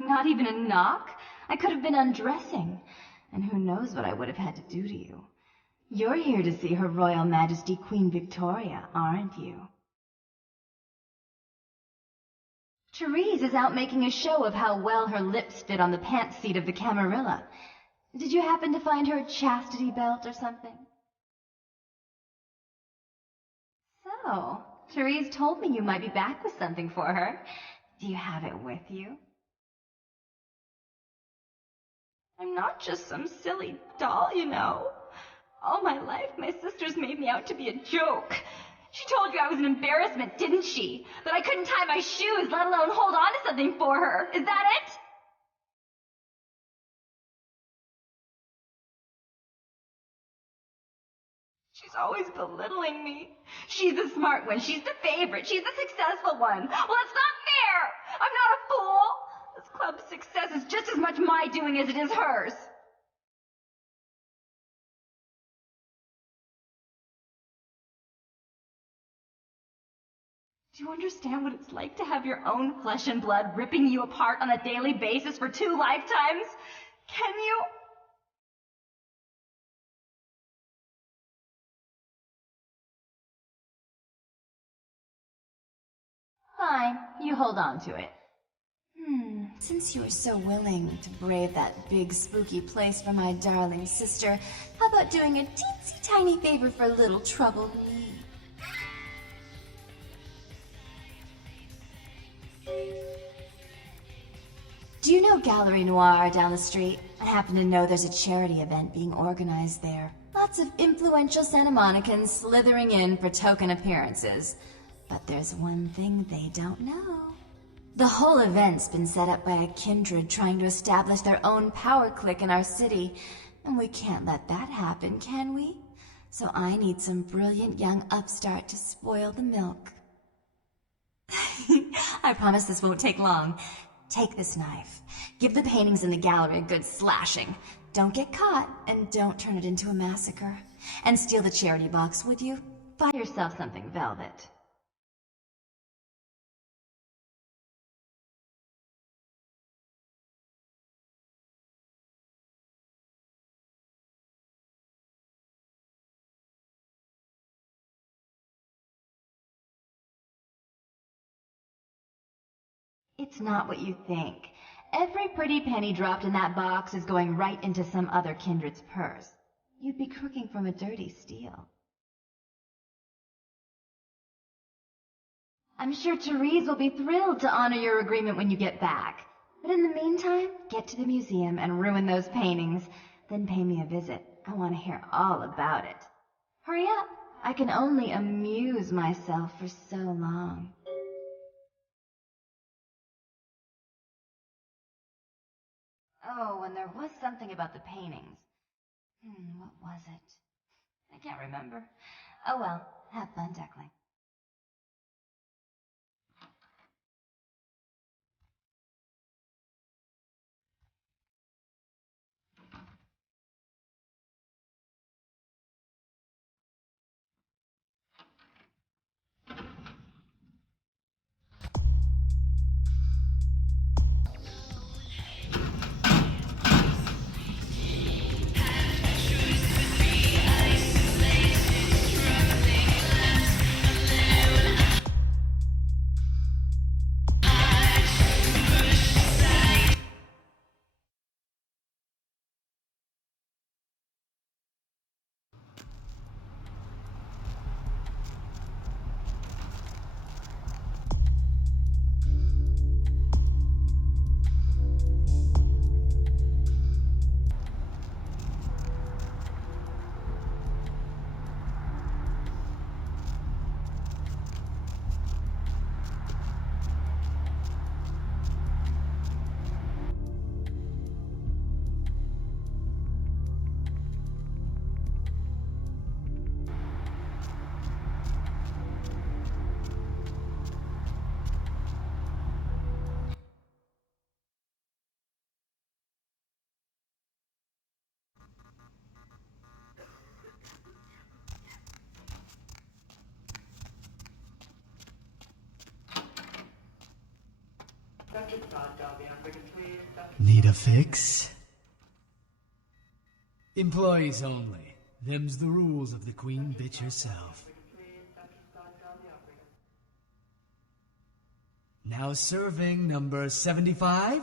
Not even a knock? I could have been undressing. And who knows what I would have had to do to you. You're here to see Her Royal Majesty Queen Victoria, aren't you? Therese is out making a show of how well her lips fit on the pants seat of the Camarilla. Did you happen to find her chastity belt or something? So, Therese told me you might be back with something for her. Do you have it with you? I'm not just some silly doll, you know. All my life, my sisters made me out to be a joke. She told you I was an embarrassment, didn't she? That I couldn't tie my shoes, let alone hold on to something for her. Is that it? She's always belittling me. She's the smart one. She's the favorite. She's the successful one. Well, it's not fair. I'm not a fool. This club's success is just as much my doing as it is hers. Do you understand what it's like to have your own flesh and blood ripping you apart on a daily basis for 2 lifetimes? Can you? Fine, you hold on to it. Since you were so willing to brave that big spooky place for my darling sister, how about doing a teensy tiny favor for little troubled me? Do you know Gallery Noir down the street? I happen to know there's a charity event being organized there. Lots of influential Santa Monicans slithering in for token appearances. But there's one thing they don't know. The whole event's been set up by a kindred trying to establish their own power clique in our city, and we can't let that happen, can we? So I need some brilliant young upstart to spoil the milk. I promise this won't take long. Take this knife. Give the paintings in the gallery a good slashing. Don't get caught, and don't turn it into a massacre. And steal the charity box, would you? Buy yourself something velvet. It's not what you think. Every pretty penny dropped in that box is going right into some other kindred's purse. You'd be crooking from a dirty steal. I'm sure Therese will be thrilled to honor your agreement when you get back. But in the meantime, get to the museum and ruin those paintings. Then pay me a visit. I want to hear all about it. Hurry up. I can only amuse myself for so long. Oh, and there was something about the paintings. What was it? I can't remember. Oh well, have fun, Duckling. Need a fix? Employees only. Them's the rules of the queen bitch herself. Now serving number 75?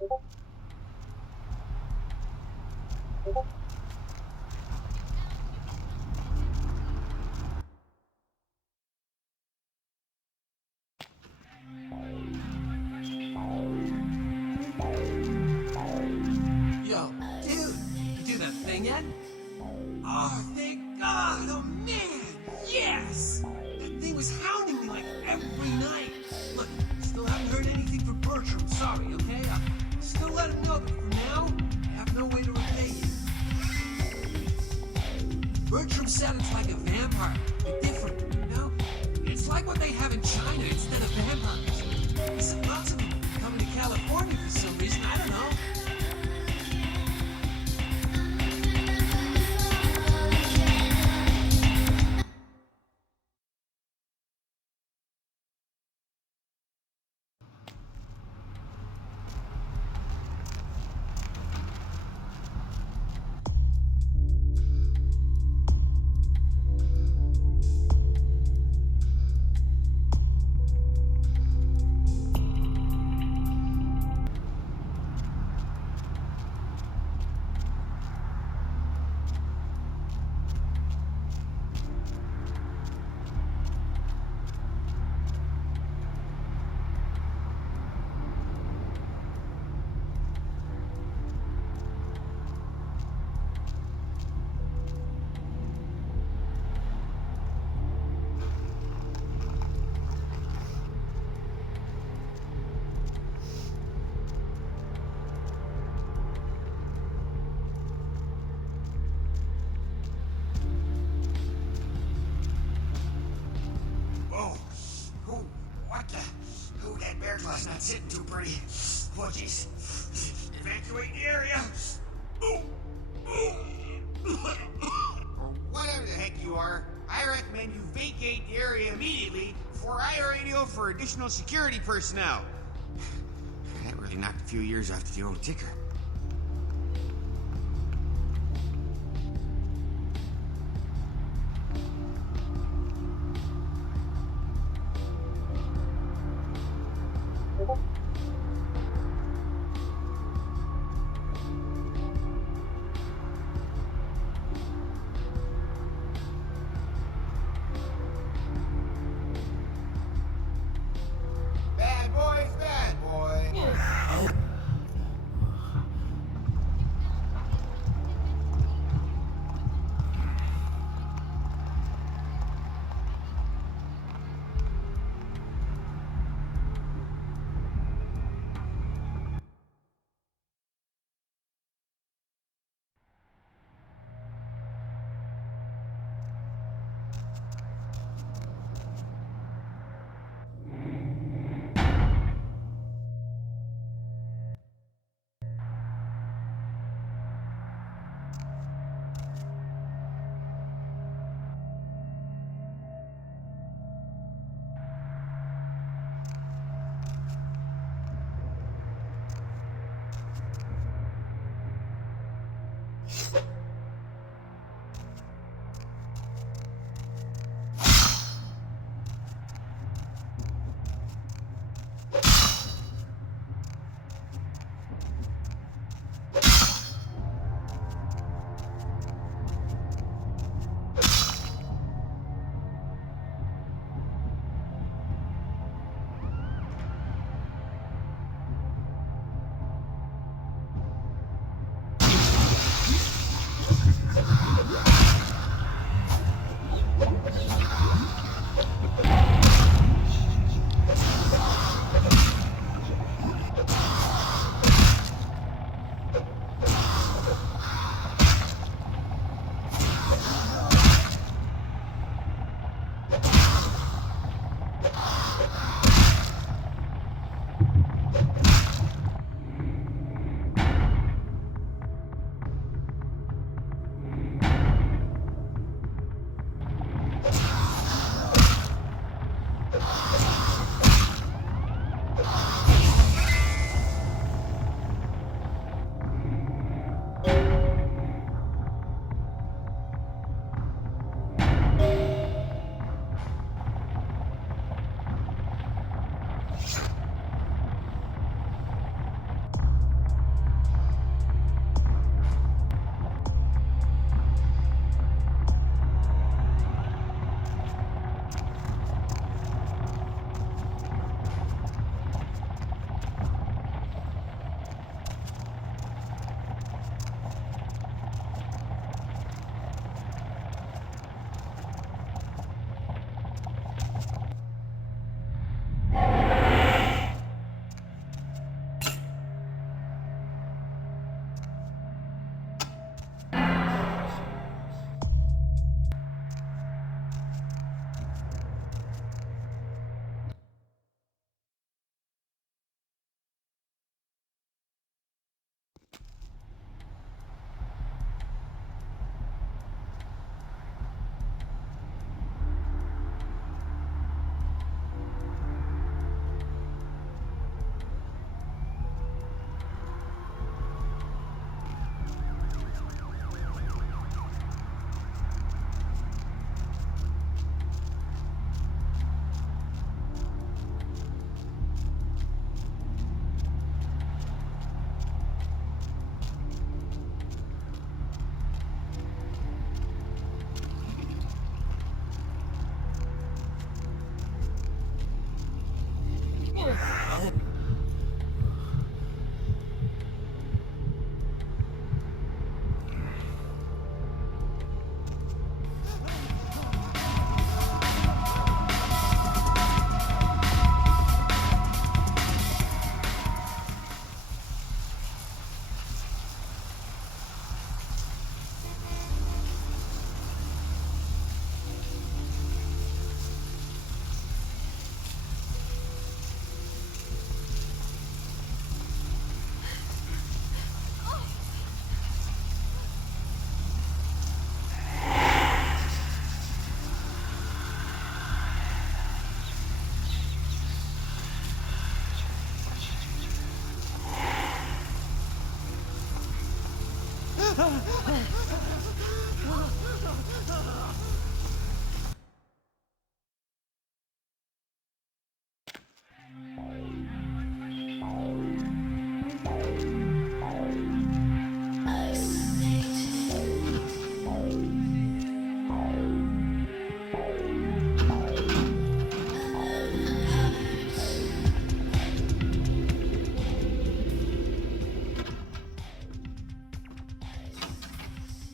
Yo, dude, you do that thing yet? Oh, thank God! Oh man, yes! That thing was hounding me like every night. Look, still haven't heard anything from Bertram. Sorry, okay? I'll still let him know that for now, I have no way to repay you. Bertram said it's like a vampire, but different, you know? It's like what they have in China instead of vampires. He said lots of them coming to California for some reason, I don't know. Not sitting too pretty. Oh, jeez. Evacuate the area. Ooh. Or whatever the heck you are, I recommend you vacate the area immediately before I radio for additional security personnel. That really knocked a few years off the old ticker.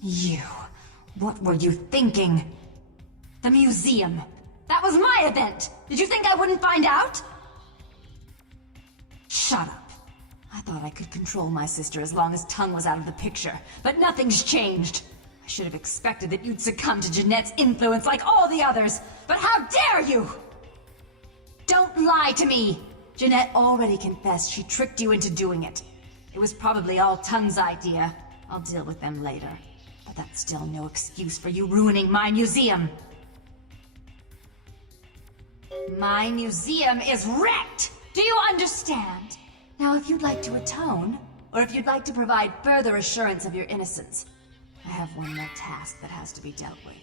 You. What were you thinking? The museum. That was my event! Did you think I wouldn't find out? Shut up. I thought I could control my sister as long as Tongue was out of the picture, but nothing's changed. I should have expected that you'd succumb to Jeanette's influence like all the others, but how dare you! Don't lie to me! Jeanette already confessed she tricked you into doing it. It was probably all Tongue's idea. I'll deal with them later. But that's still no excuse for you ruining my museum. My museum is wrecked! Do you understand? Now, if you'd like to atone, or if you'd like to provide further assurance of your innocence, I have one more task that has to be dealt with.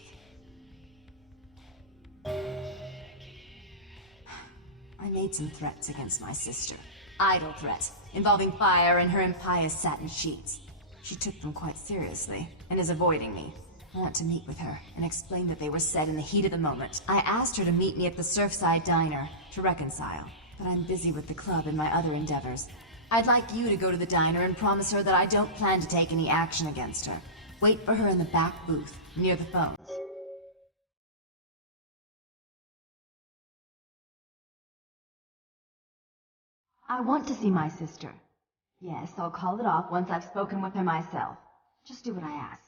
I made some threats against my sister. Idle threats, involving fire and her impious satin sheets. She took them quite seriously, and is avoiding me. I want to meet with her, and explain that they were said in the heat of the moment. I asked her to meet me at the Surfside Diner, to reconcile, but I'm busy with the club and my other endeavors. I'd like you to go to the diner and promise her that I don't plan to take any action against her. Wait for her in the back booth, near the phones. I want to see my sister. Yes, I'll call it off once I've spoken with her myself. Just do what I ask.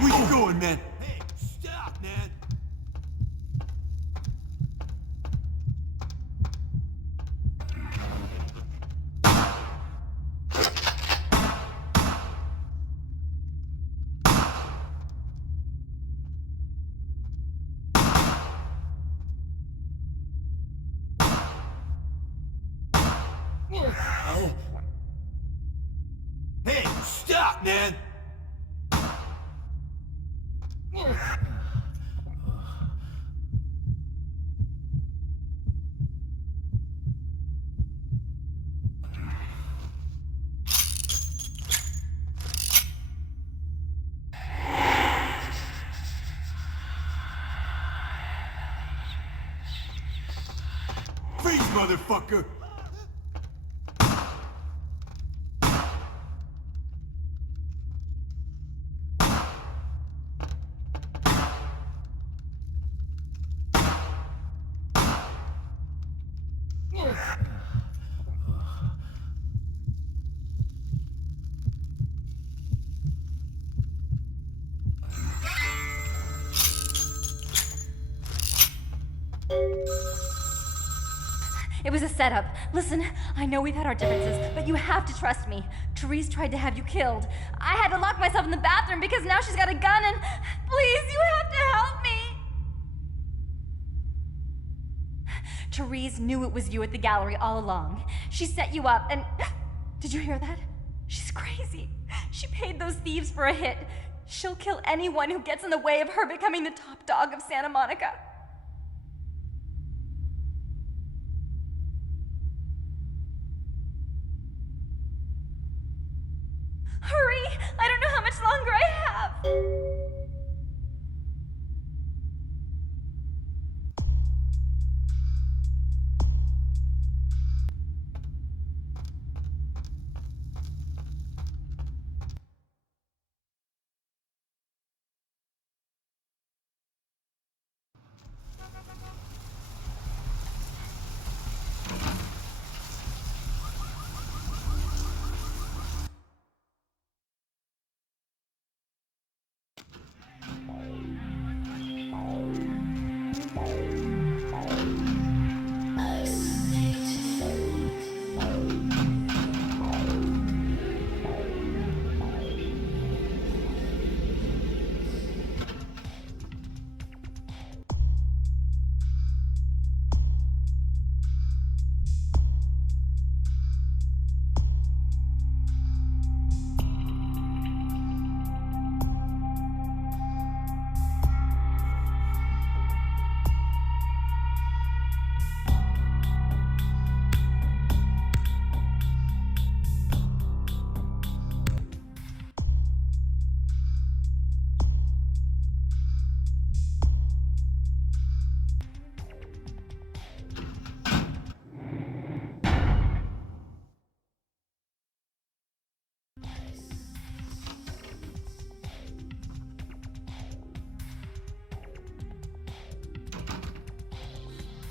Where you going, man? Hey, stop, man! Hey, stop, man! motherfucker! It was a setup. Listen, I know we've had our differences, but you have to trust me. Therese tried to have you killed. I had to lock myself in the bathroom because now she's got a gun and... Please, you have to help me! Therese knew it was you at the gallery all along. She set you up and... Did you hear that? She's crazy. She paid those thieves for a hit. She'll kill anyone who gets in the way of her becoming the top dog of Santa Mónica. Hurry! I don't know how much longer I have!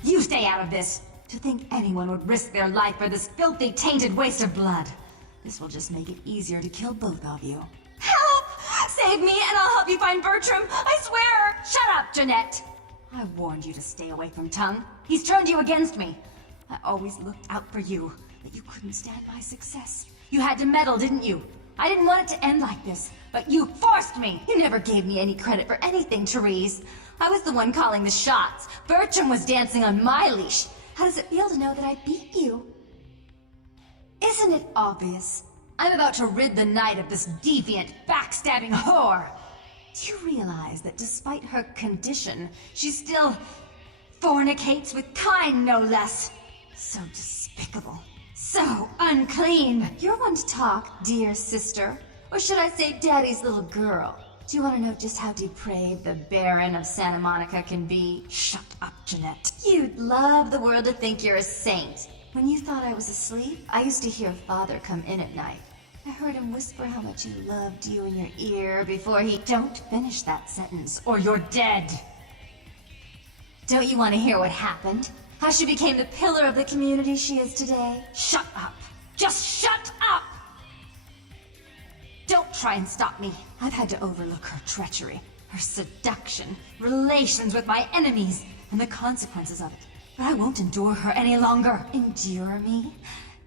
You stay out of this! To think anyone would risk their life for this filthy, tainted waste of blood. This will just make it easier to kill both of you. Help! Save me and I'll help you find Bertram! I swear! Shut up, Jeanette! I warned you to stay away from Tongue. He's turned you against me. I always looked out for you, but you couldn't stand my success. You had to meddle, didn't you? I didn't want it to end like this, but you forced me! You never gave me any credit for anything, Therese. I was the one calling the shots. Bertram was dancing on my leash. How does it feel to know that I beat you? Isn't it obvious? I'm about to rid the night of this deviant, backstabbing whore. Do you realize that despite her condition, she still fornicates with kind, no less? So despicable. So unclean. You're one to talk, dear sister. Or should I say daddy's little girl? Do you want to know just how depraved the Baron of Santa Mónica can be? Shut up, Jeanette. You'd love the world to think you're a saint. When you thought I was asleep, I used to hear Father come in at night. I heard him whisper how much he loved you in your ear before he... Don't finish that sentence, or you're dead. Don't you want to hear what happened? How she became the pillar of the community she is today? Shut up. Just shut up! Don't try and stop me. I've had to overlook her treachery, her seduction, relations with my enemies, and the consequences of it. But I won't endure her any longer. Endure me?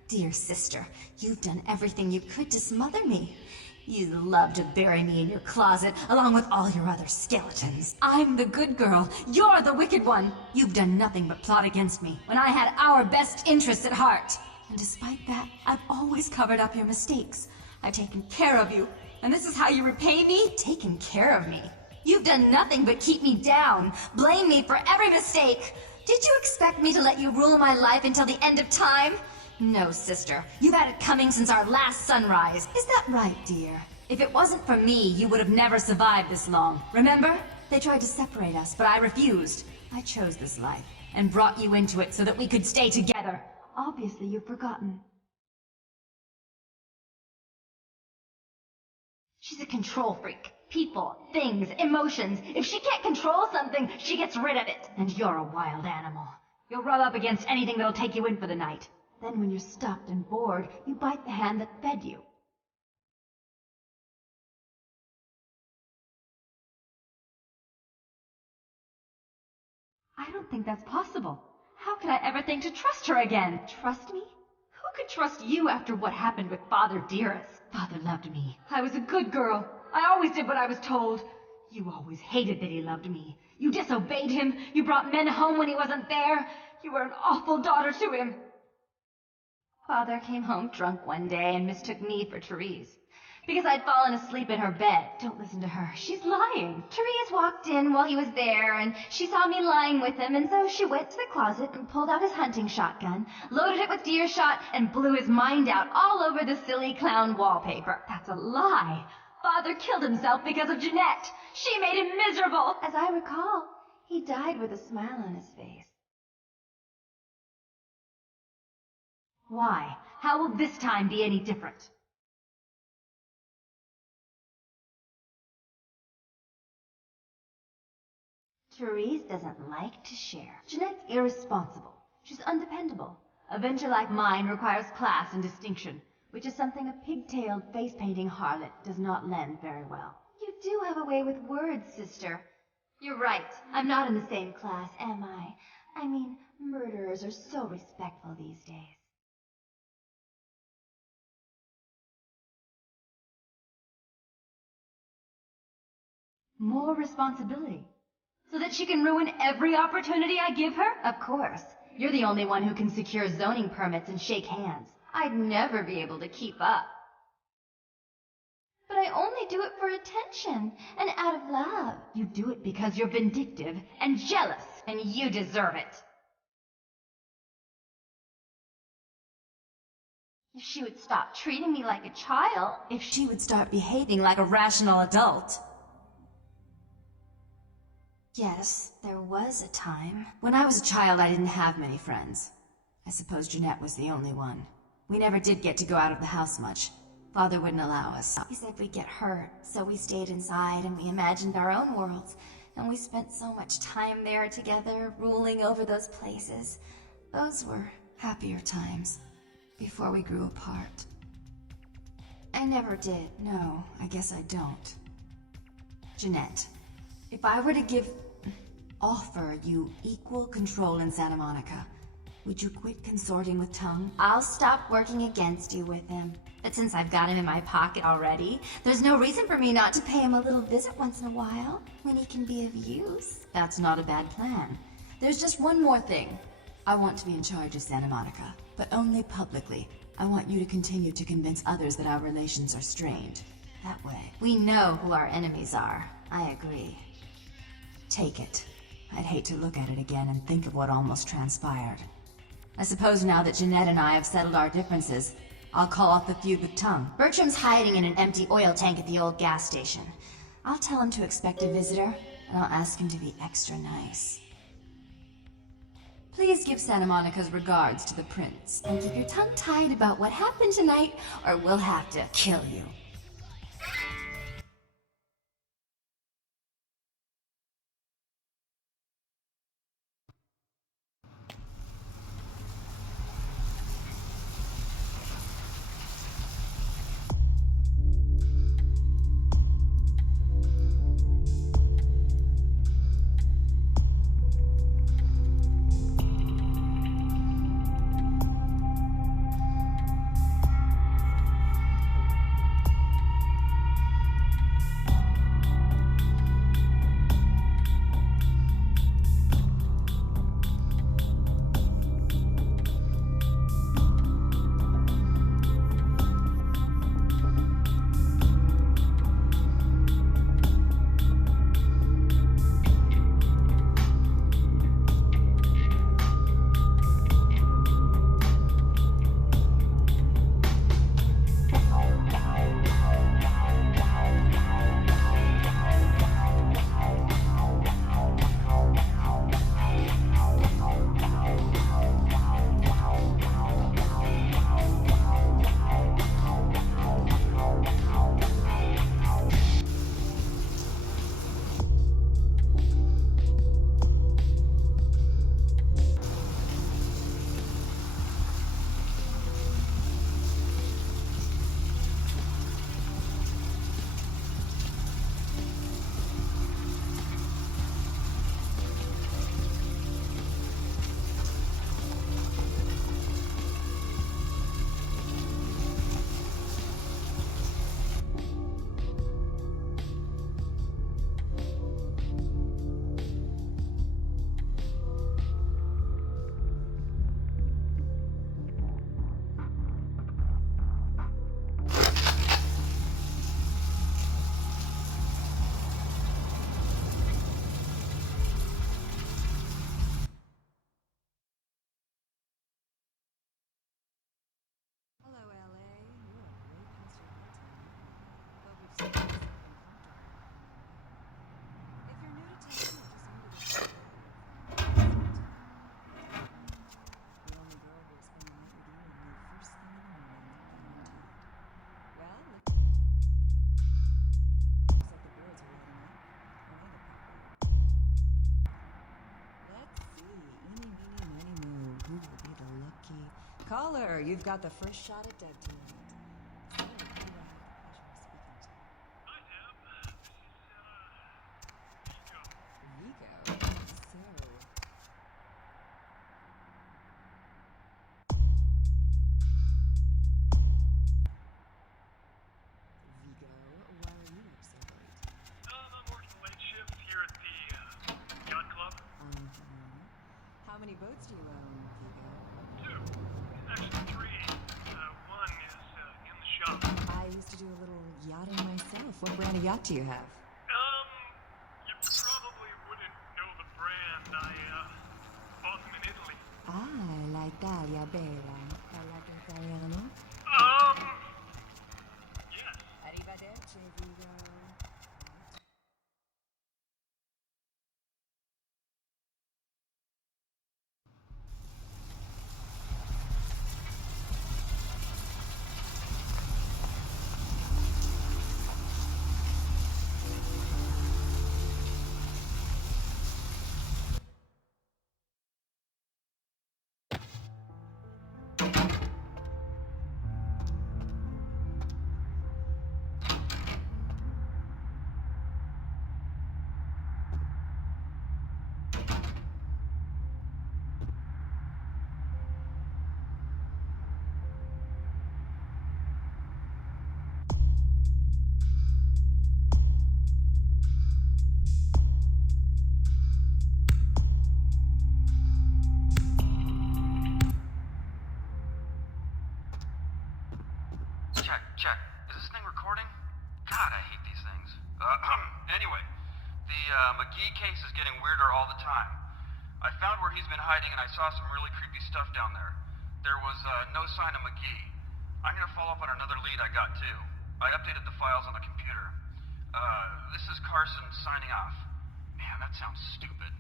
Dear sister, you've done everything you could to smother me. You love to bury me in your closet, along with all your other skeletons. I'm the good girl. You're the wicked one. You've done nothing but plot against me, when I had our best interests at heart. And despite that, I've always covered up your mistakes. I've taken care of you, and this is how you repay me? Taken care of me. You've done nothing but keep me down, blame me for every mistake. Did you expect me to let you rule my life until the end of time? No, sister. You've had it coming since our last sunrise. Is that right, dear? If it wasn't for me, you would have never survived this long. Remember? They tried to separate us, but I refused. I chose this life. and brought you into it so that we could stay together. Obviously, you've forgotten. She's a control freak. People, things, emotions. If she can't control something, she gets rid of it. And you're a wild animal. You'll rub up against anything that'll take you in for the night. Then when you're stuffed and bored, you bite the hand that fed you. I don't think that's possible. How could I ever think to trust her again? Trust me? Who could trust you after what happened with Father Dearest? Father loved me. I was a good girl. I always did what I was told. You always hated that he loved me. You disobeyed him. You brought men home when he wasn't there. You were an awful daughter to him. Father came home drunk one day and mistook me for Therese. Because I'd fallen asleep in her bed. Don't listen to her. She's lying. Therese walked in while he was there, and she saw me lying with him, and so she went to the closet and pulled out his hunting shotgun, loaded it with deer shot, and blew his mind out all over the silly clown wallpaper. That's a lie. Father killed himself because of Jeanette. She made him miserable. As I recall, he died with a smile on his face. Why? How will this time be any different? Therese doesn't like to share. Jeanette's irresponsible. She's undependable. A venture like mine requires class and distinction, which is something a pigtailed, face-painting harlot does not lend very well. You do have a way with words, sister. You're right. I'm not in the same class, am I? I mean, murderers are so respectful these days. More responsibility. So that she can ruin every opportunity I give her? Of course. You're the only one who can secure zoning permits and shake hands. I'd never be able to keep up. But I only do it for attention and out of love. You do it because you're vindictive and jealous, and you deserve it. If she would stop treating me like a child, if she would start behaving like a rational adult. Yes, there was a time. When I was a child, I didn't have many friends. I suppose Jeanette was the only one. We never did get to go out of the house much. Father wouldn't allow us. He said we'd get hurt, so we stayed inside and we imagined our own worlds. And we spent so much time there together, ruling over those places. Those were happier times, before we grew apart. I never did. No, I guess I don't. Jeanette, if I were to offer you equal control in Santa Monica, would you quit consorting with Tongue? I'll stop working against you with him. But since I've got him in my pocket already, there's no reason for me not to pay him a little visit once in a while, when he can be of use. That's not a bad plan. There's just one more thing. I want to be in charge of Santa Monica, but only publicly. I want you to continue to convince others that our relations are strained. That way, we know who our enemies are. I agree. Take it. I'd hate to look at it again and think of what almost transpired. I suppose now that Jeanette and I have settled our differences, I'll call off the feud with Tongue. Bertram's hiding in an empty oil tank at the old gas station. I'll tell him to expect a visitor, and I'll ask him to be extra nice. Please give Santa Monica's regards to the prince, and keep your tongue tied about what happened tonight, or we'll have to kill you. Caller, you've got the first shot at Dead tonight. Vigo? So... Vigo, why are you up so late? I'm working late shift here at the yacht club. How many boats do you own, Vigo? 2. Actually 3. One is in the shop. I used to do a little yachting myself. What brand of yacht do you have? You probably wouldn't know the brand. I bought them in Italy. Ah, la Italia bella. Parlate italiano? Yes. Arrivederci, Vigo. Check. Is this thing recording? God, I hate these things. Anyway, the McGee case is getting weirder all the time. I found where he's been hiding and I saw some really creepy stuff down there. There was no sign of McGee. I'm gonna follow up on another lead I got too. I updated the files on the computer. This is Carson signing off. Man, that sounds stupid.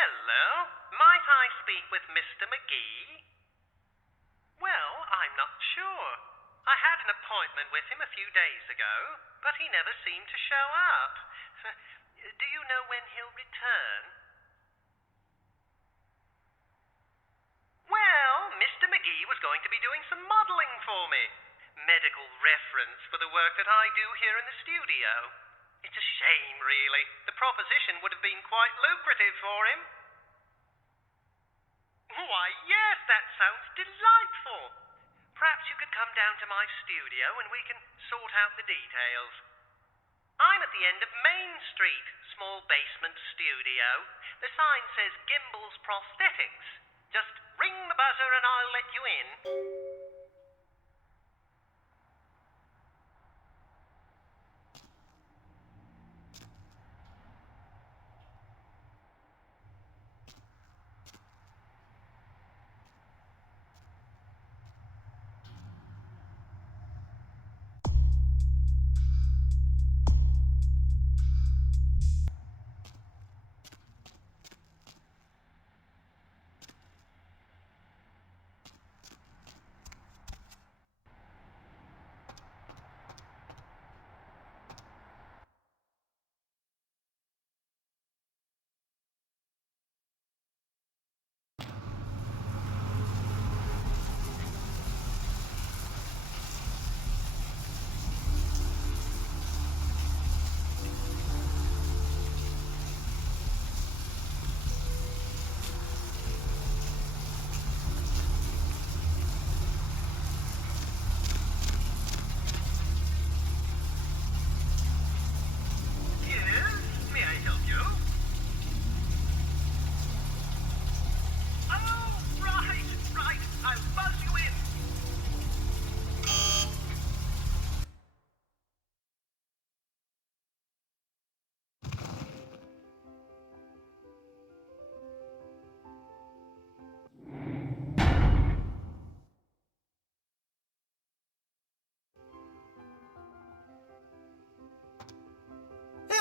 Hello? Might I speak with Mr. McGee? Well, I'm not sure. I had an appointment with him a few days ago, but he never seemed to show up. Do you know when he'll return? Well, Mr. McGee was going to be doing some modeling for me. Medical reference for the work that I do here in the studio. It's a shame, really. The proposition would have been quite lucrative for him. Why, yes, that sounds delightful. Perhaps you could come down to my studio and we can sort out the details. I'm at the end of Main Street, small basement studio. The sign says Gimbel's Prosthetics. Just ring the buzzer and I'll let you in.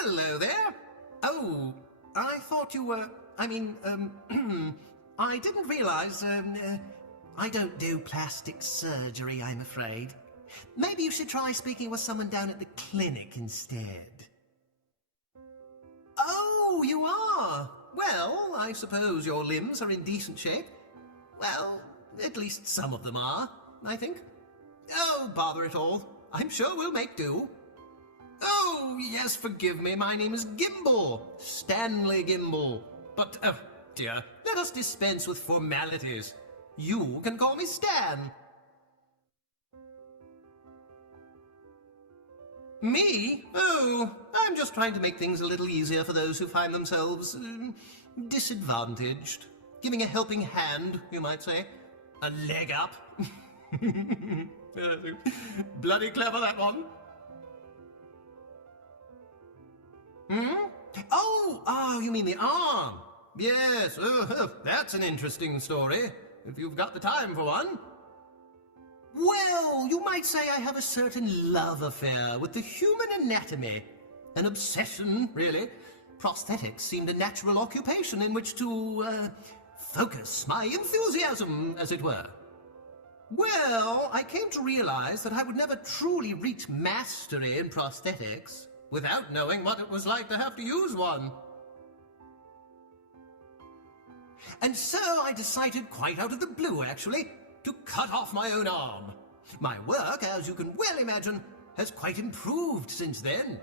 Hello there. Oh, I thought you were... I didn't realize, I don't do plastic surgery, I'm afraid. Maybe you should try speaking with someone down at the clinic instead. Oh, you are? Well, I suppose your limbs are in decent shape. Well, at least some of them are, I think. Oh, bother it all. I'm sure we'll make do. Oh, yes, forgive me. My name is Gimbel. Stanley Gimbel. But, dear, let us dispense with formalities. You can call me Stan. Me? Oh, I'm just trying to make things a little easier for those who find themselves disadvantaged. Giving a helping hand, you might say. A leg up. Bloody clever, that one. Oh, you mean the arm? Yes, that's an interesting story, if you've got the time for one. Well, you might say I have a certain love affair with the human anatomy. An obsession, really. Prosthetics seemed a natural occupation in which to, focus my enthusiasm, as it were. Well, I came to realize that I would never truly reach mastery in prosthetics without knowing what it was like to have to use one. And so I decided, quite out of the blue actually, to cut off my own arm. My work, as you can well imagine, has quite improved since then.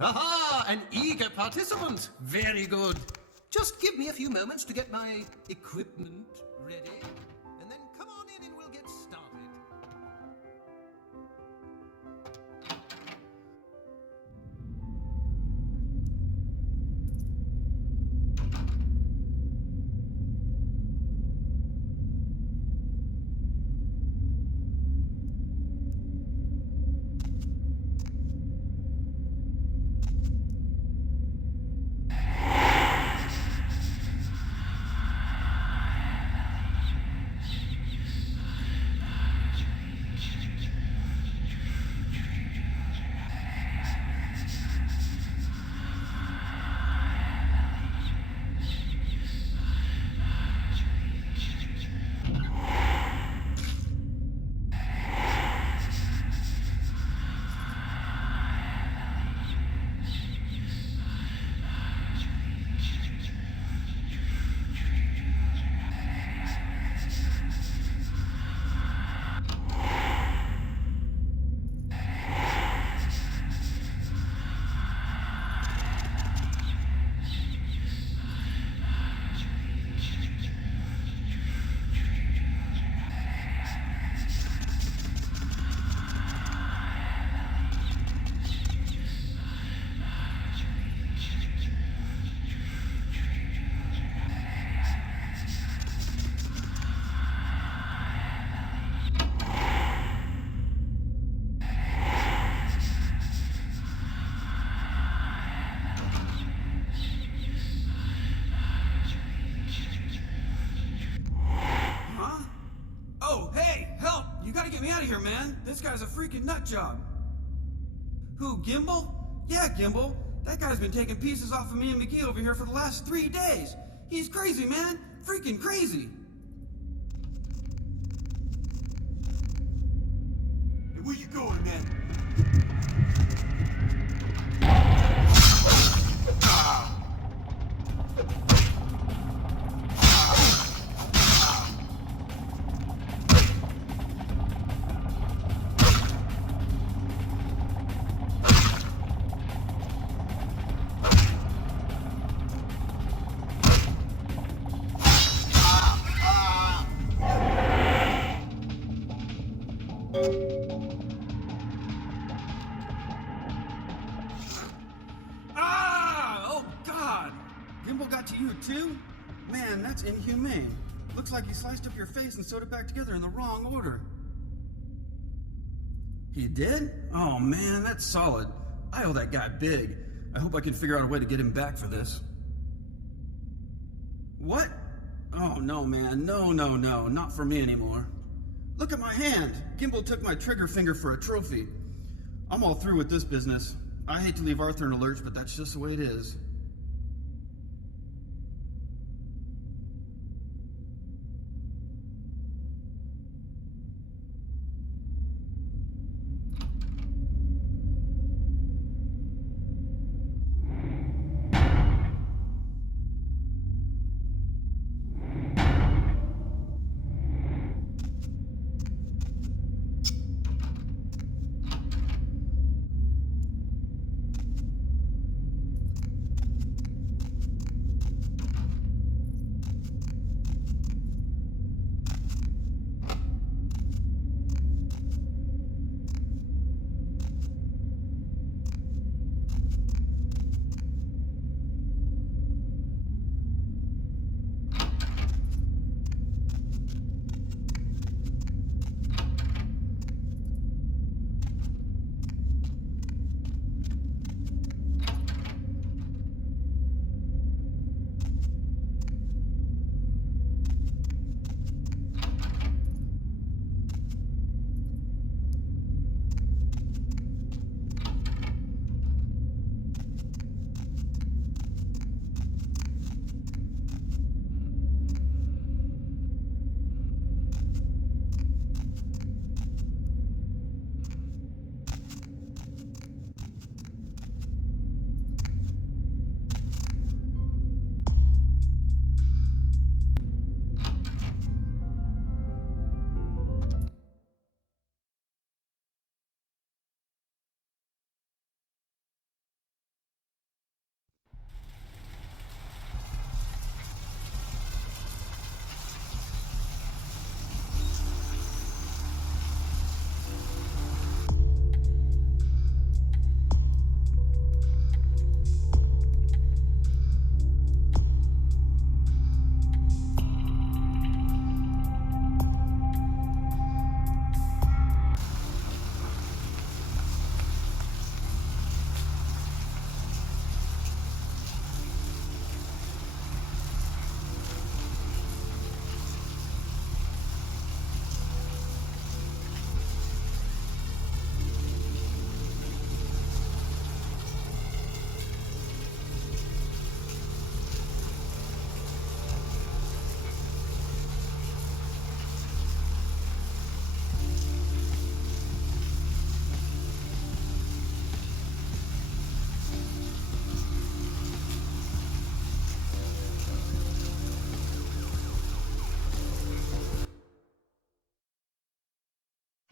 Aha! An eager participant! Very good. Just give me a few moments to get my equipment ready, and then come on in and we'll get started. out of here, man. This guy's a freaking nut job. Who, Gimbal? Yeah, Gimbal. That guy's been taking pieces off of me and McGee over here for the last 3 days. He's crazy, man. Freaking crazy. Hey, where you going, man? Too? Man, that's inhumane. Looks like he sliced up your face and sewed it back together in the wrong order. He did? Oh man, that's solid. I owe that guy big. I hope I can figure out a way to get him back for this. What? Oh no, man. No, not for me anymore. Look at my hand. Gimbal took my trigger finger for a trophy. I'm all through with this business. I hate to leave Arthur in a lurch, but that's just the way it is.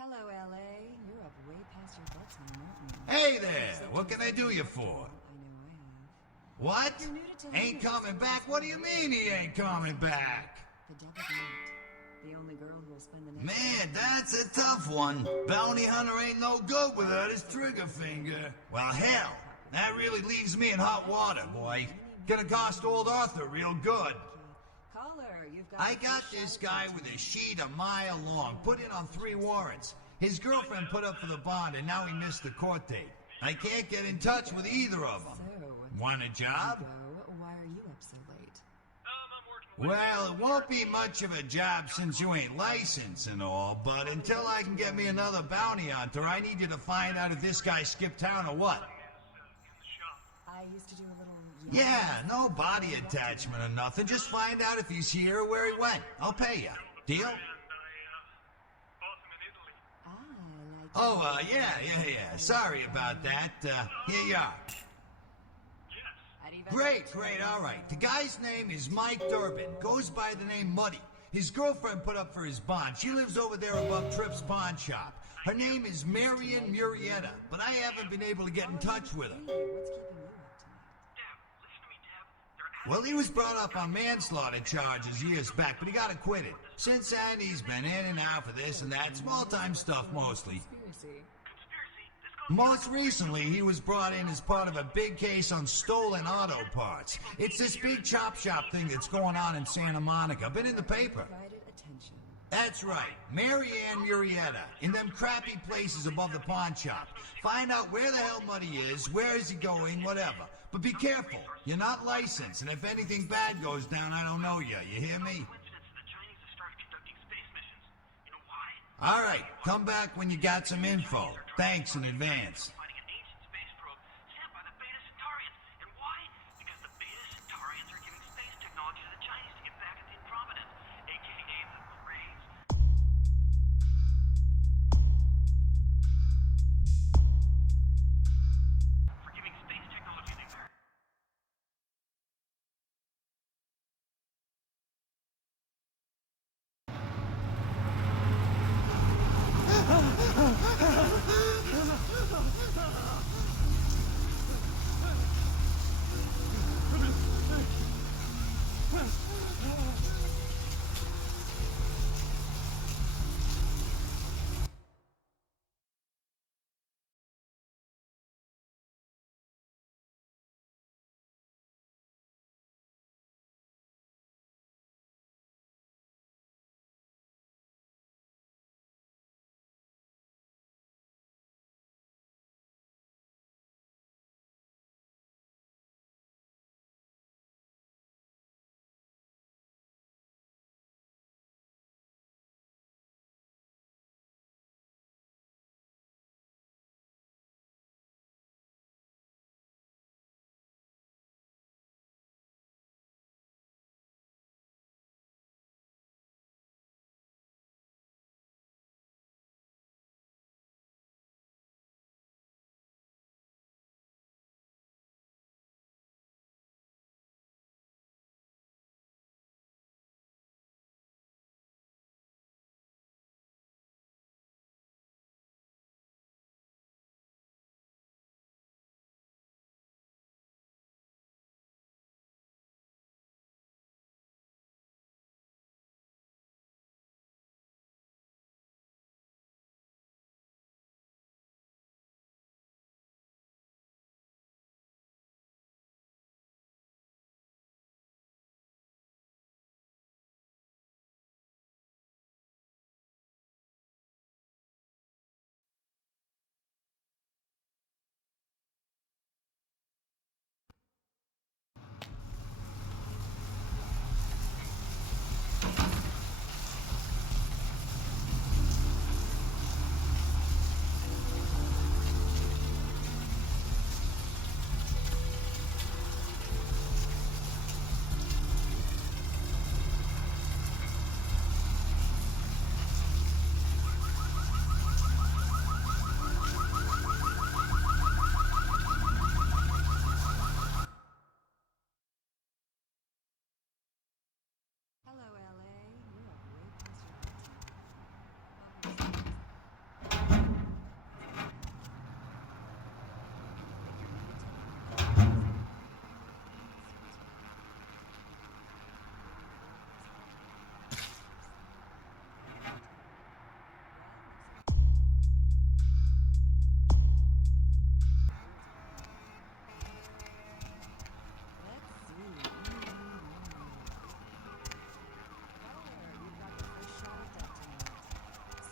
Hello, LA. You're up way past your bedtime, aren't you? Hey there! What can I do you for? I know I have. What? You're new to town. Ain't coming back? What do you mean he ain't coming back? The devil's night. The only girl who will spend the next Man, that's a tough one. Bounty hunter ain't no good without his trigger finger. Well, hell, that really leaves me in hot water, boy. Gonna cost old Arthur real good. Caller, you've got I got this guy with a sheet a mile long, put in on 3 warrants. His girlfriend put up for the bond, and now he missed the court date. I can't get in touch with either of them. So, Want a job? go. Why are you up so late? I'm working Well, it won't be much of a job since you ain't licensed and all, but until I can get me another bounty hunter, I need you to find out if this guy skipped town or what. I used to do a little... Yeah, no body attachment or nothing. Just find out if he's here or where he went. I'll pay you. Deal? Oh, yeah. Sorry about that. Here you are. Great, all right. The guy's name is Mike Durbin. Goes by the name Muddy. His girlfriend put up for his bond. She lives over there above Tripp's pawn shop. Her name is Marion Murrieta, but I haven't been able to get in touch with her. Well, he was brought up on manslaughter charges years back, but he got acquitted. Since then, he's been in and out for this and that, small-time stuff mostly. Most recently, he was brought in as part of a big case on stolen auto parts. It's this big chop shop thing that's going on in Santa Monica. Been in the paper. That's right, Marianne Murrieta, in them crappy places above the pawn shop. Find out where the hell Muddy is, where is he going, whatever. But be careful, you're not licensed, and if anything bad goes down, I don't know you hear me? All right, come back when you got some info. Thanks in advance.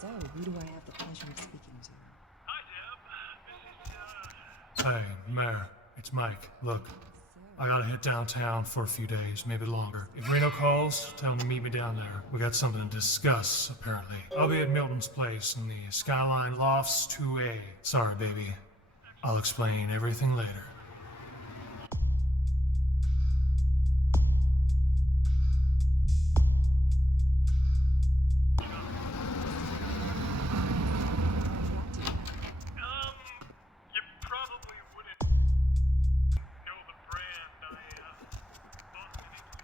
So, who do I have the pleasure of speaking to? Hi, Deb. This is, Hey, Mayor. It's Mike. Look. So, I gotta hit downtown for a few days, maybe longer. If Reno calls, tell him to meet me down there. We got something to discuss, apparently. I'll be at Milton's place in the Skyline Lofts 2A. Sorry, baby. I'll explain everything later. You probably wouldn't know the brand I bought in Italy.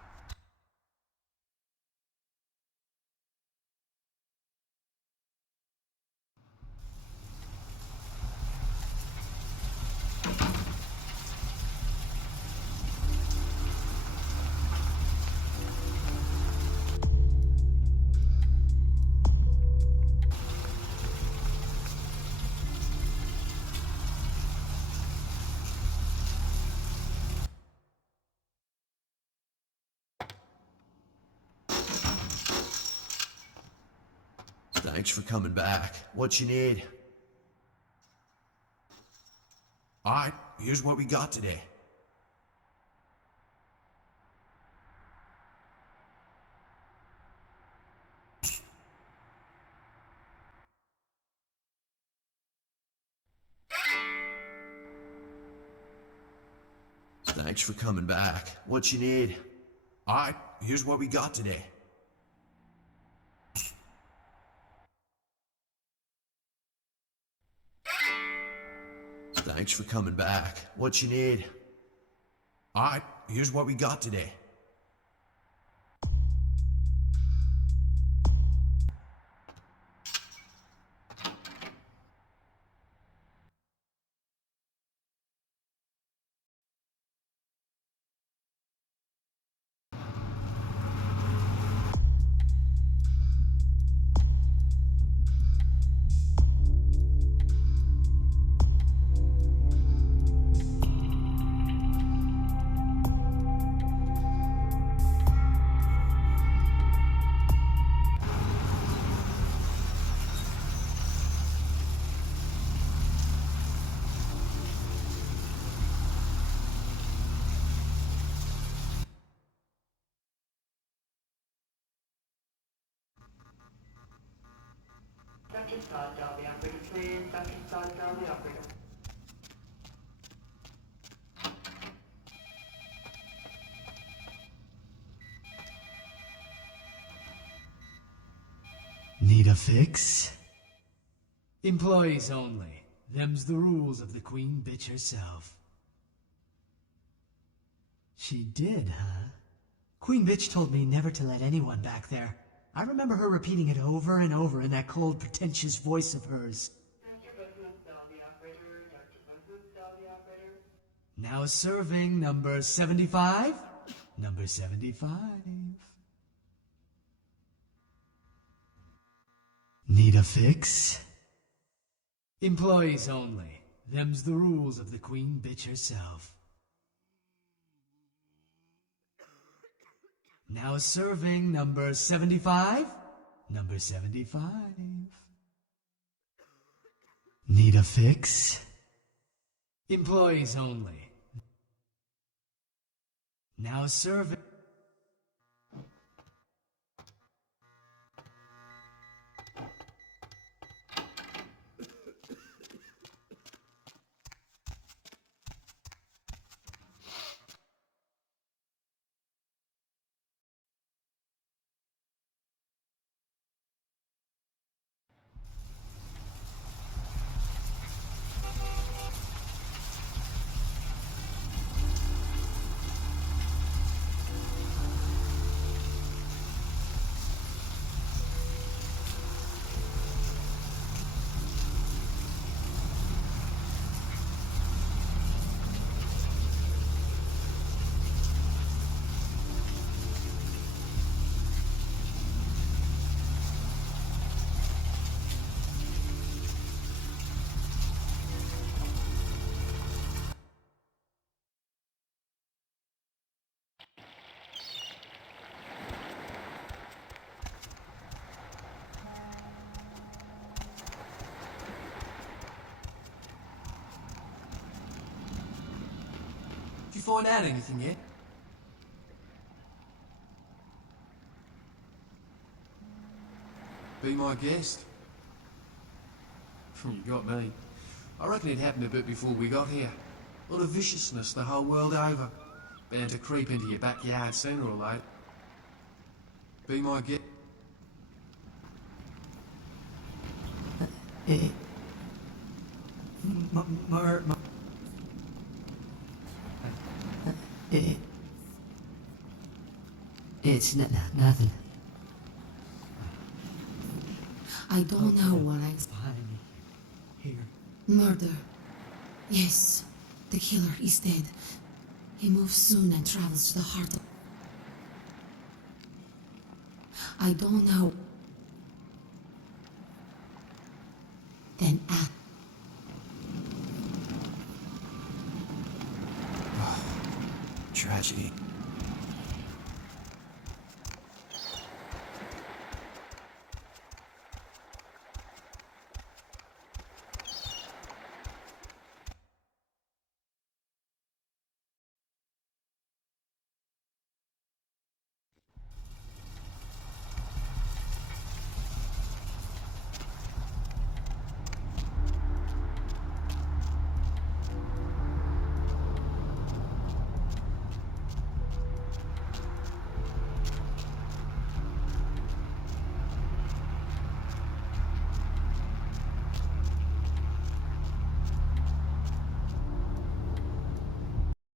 Thanks for coming back. What you need? Alright, here's what we got today. Thanks for coming back. What you need? Alright, here's what we got today. Thanks for coming back. What you need? Alright, here's what we got today. Saltado, the operator, please. Saltado, the operator. Need a fix? Employees only. Them's the rules of the queen bitch herself. She did, huh? Queen bitch told me never to let anyone back there. I remember her repeating it over and over in that cold, pretentious voice of hers. Now serving number 75? Number 75. Need a fix? Employees only. Them's the rules of the queen bitch herself. Now serving number 75? Number 75. Need a fix? Employees only. Now serving... you find out anything yet? Be my guest. You got me. I reckon it happened a bit before we got here. A lot of viciousness the whole world over. Bound to creep into your backyard sooner or later. Be my guest. It's nothing. I don't know what I'm... Here. Murder. Yes, the killer is dead. He moves soon and travels to the heart of... I don't know. Then act. Tragedy.